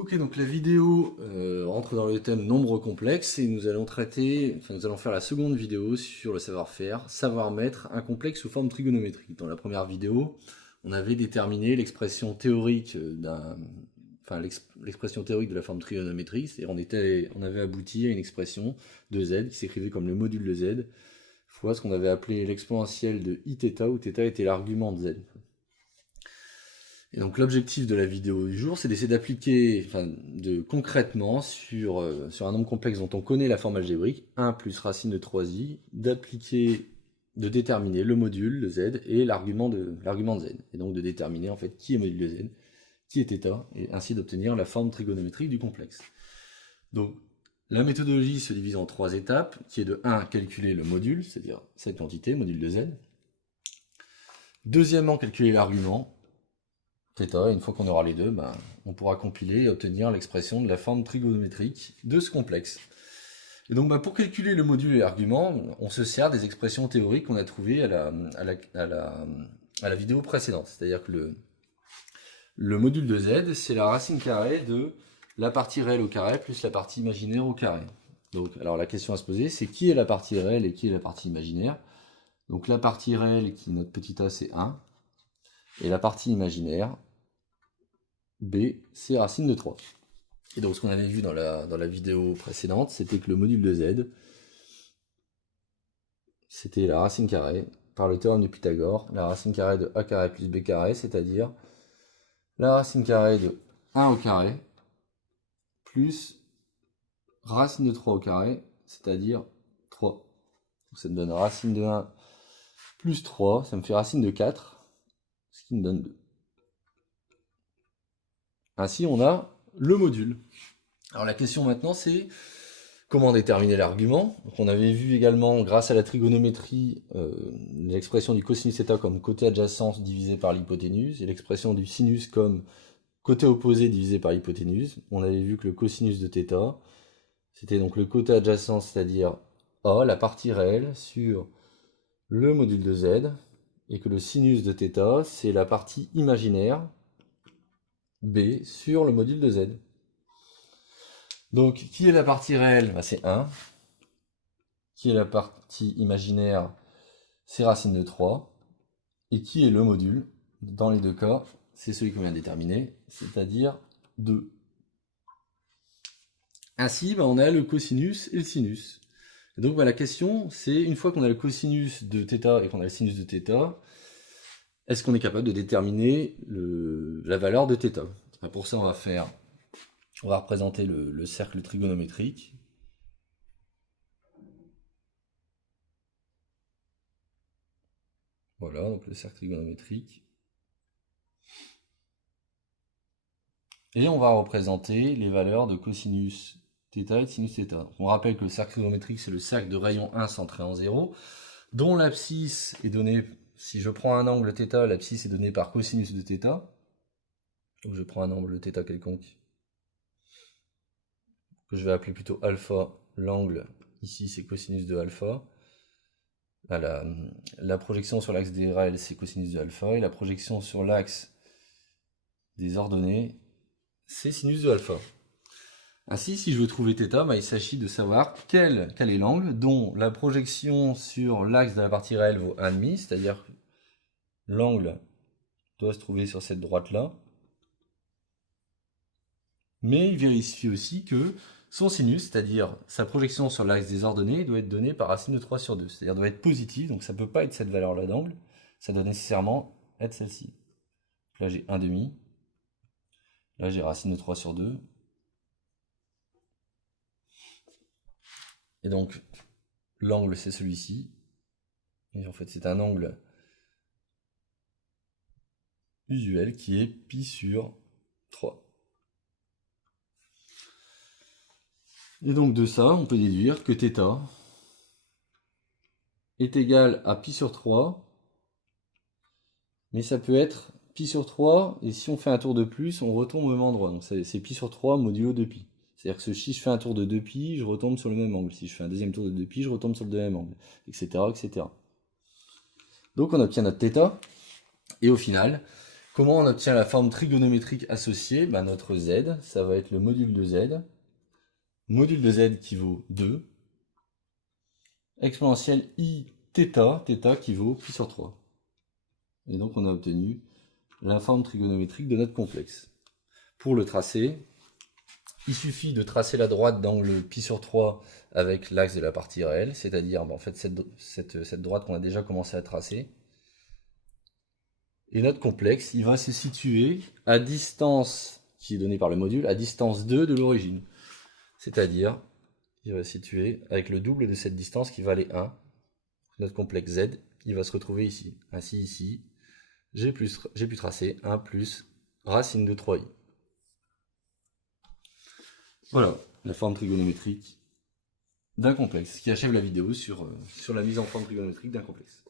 Ok, donc la vidéo rentre dans le thème nombres complexes et nous allons faire la seconde vidéo sur le savoir-faire, savoir mettre un complexe sous forme trigonométrique. Dans la première vidéo, on avait déterminé l'expression théorique l'expression théorique de la forme trigonométrique, c'est-à-dire on avait abouti à une expression de z qui s'écrivait comme le module de z fois ce qu'on avait appelé l'exponentielle de iθ où θ était l'argument de z. Et donc l'objectif de la vidéo du jour, c'est d'essayer d'appliquer, concrètement sur un nombre complexe dont on connaît la forme algébrique, 1 plus racine de 3i, de déterminer le module de z et l'argument de z. Et donc de déterminer en fait qui est module de z, qui est θ, et ainsi d'obtenir la forme trigonométrique du complexe. Donc la méthodologie se divise en 3 étapes, qui est de 1, calculer le module, c'est-à-dire cette quantité, module de z. Deuxièmement, calculer l'argument, θ, et une fois qu'on aura les deux, on pourra compiler et obtenir l'expression de la forme trigonométrique de ce complexe. Et donc pour calculer le module et l'argument, on se sert des expressions théoriques qu'on a trouvées à la vidéo précédente. C'est-à-dire que le module de z, c'est la racine carrée de la partie réelle au carré plus la partie imaginaire au carré. Donc, alors la question à se poser, c'est qui est la partie réelle et qui est la partie imaginaire. Donc la partie réelle, qui est notre petit a, c'est 1. Et la partie imaginaire, b, c'est racine de 3. Et donc ce qu'on avait vu dans la vidéo précédente, c'était que le module de z, c'était la racine carrée, par le théorème de Pythagore, la racine carrée de a carré plus b carré, c'est-à-dire la racine carrée de 1 au carré, plus racine de 3 au carré, c'est-à-dire 3. Donc ça me donne racine de 1 plus 3, ça me fait racine de 4, ce qui me donne 2. Ainsi, on a le module. Alors la question maintenant, c'est comment déterminer l'argument. Donc on avait vu également, grâce à la trigonométrie, l'expression du cosinus θ comme côté adjacent divisé par l'hypoténuse, et l'expression du sinus comme côté opposé divisé par l'hypoténuse. On avait vu que le cosinus de θ, c'était donc le côté adjacent, c'est-à-dire A, la partie réelle, sur le module de z, et que le sinus de θ, c'est la partie imaginaire, B, sur le module de z. Donc, qui est la partie réelle? C'est 1. Qui est la partie imaginaire? C'est racine de 3. Et qui est le module? Dans les deux cas, c'est celui qu'on vient de déterminer, c'est-à-dire 2. Ainsi, on a le cosinus et le sinus. Et donc la question, c'est une fois qu'on a le cosinus de θ et qu'on a le sinus de θ, est-ce qu'on est capable de déterminer la valeur de θ? Pour ça, on va représenter le cercle trigonométrique. Voilà, donc le cercle trigonométrique. Et on va représenter les valeurs de cosinus θ et de sinus θ. On rappelle que le cercle trigonométrique, c'est le cercle de rayon 1 centré en 0, dont l'abscisse est donnée, si je prends un angle θ, l'abscisse est donnée par cosinus de θ. Donc je prends un angle θ quelconque, que je vais appeler plutôt alpha. L'angle, ici, c'est cosinus de alpha. La projection sur l'axe des réels, c'est cosinus de alpha. Et la projection sur l'axe des ordonnées, c'est sinus de alpha. Ainsi, si je veux trouver θ, il s'agit de savoir quel est l'angle dont la projection sur l'axe de la partie réelle vaut 1,5, c'est-à-dire l'angle doit se trouver sur cette droite-là. Mais il vérifie aussi que son sinus, c'est-à-dire sa projection sur l'axe des ordonnées, doit être donnée par racine de 3 sur 2, c'est-à-dire doit être positive, donc ça ne peut pas être cette valeur-là d'angle, ça doit nécessairement être celle-ci. Là j'ai 1,5, là j'ai racine de 3 sur 2, et donc l'angle c'est celui-ci, et en fait c'est un angle usuel qui est pi sur 3. Et donc de ça, on peut déduire que θ est égal à pi sur 3, mais ça peut être pi sur 3, et si on fait un tour de plus, on retombe au même endroit. Donc c'est pi sur 3 modulo 2pi. C'est-à-dire que si je fais un tour de 2pi, je retombe sur le même angle. Si je fais un deuxième tour de 2pi, je retombe sur le même angle, etc., etc. Donc on obtient notre θ, et au final, Comment on obtient la forme trigonométrique associée? Ben, notre z, ça va être le module de z. Module de z qui vaut 2. Exponentielle i θ qui vaut pi sur 3. Et donc on a obtenu la forme trigonométrique de notre complexe. Pour le tracer, il suffit de tracer la droite d'angle pi sur 3 avec l'axe de la partie réelle, c'est-à-dire en fait cette droite qu'on a déjà commencé à tracer. Et notre complexe, il va se situer à distance, qui est donnée par le module, à distance 2 de l'origine. C'est-à-dire, il va se situer avec le double de cette distance qui valait 1. Notre complexe z, il va se retrouver ici. Ainsi, ici, j'ai pu tracer 1 plus racine de 3i. Voilà, la forme trigonométrique d'un complexe, qui achève la vidéo sur la mise en forme trigonométrique d'un complexe.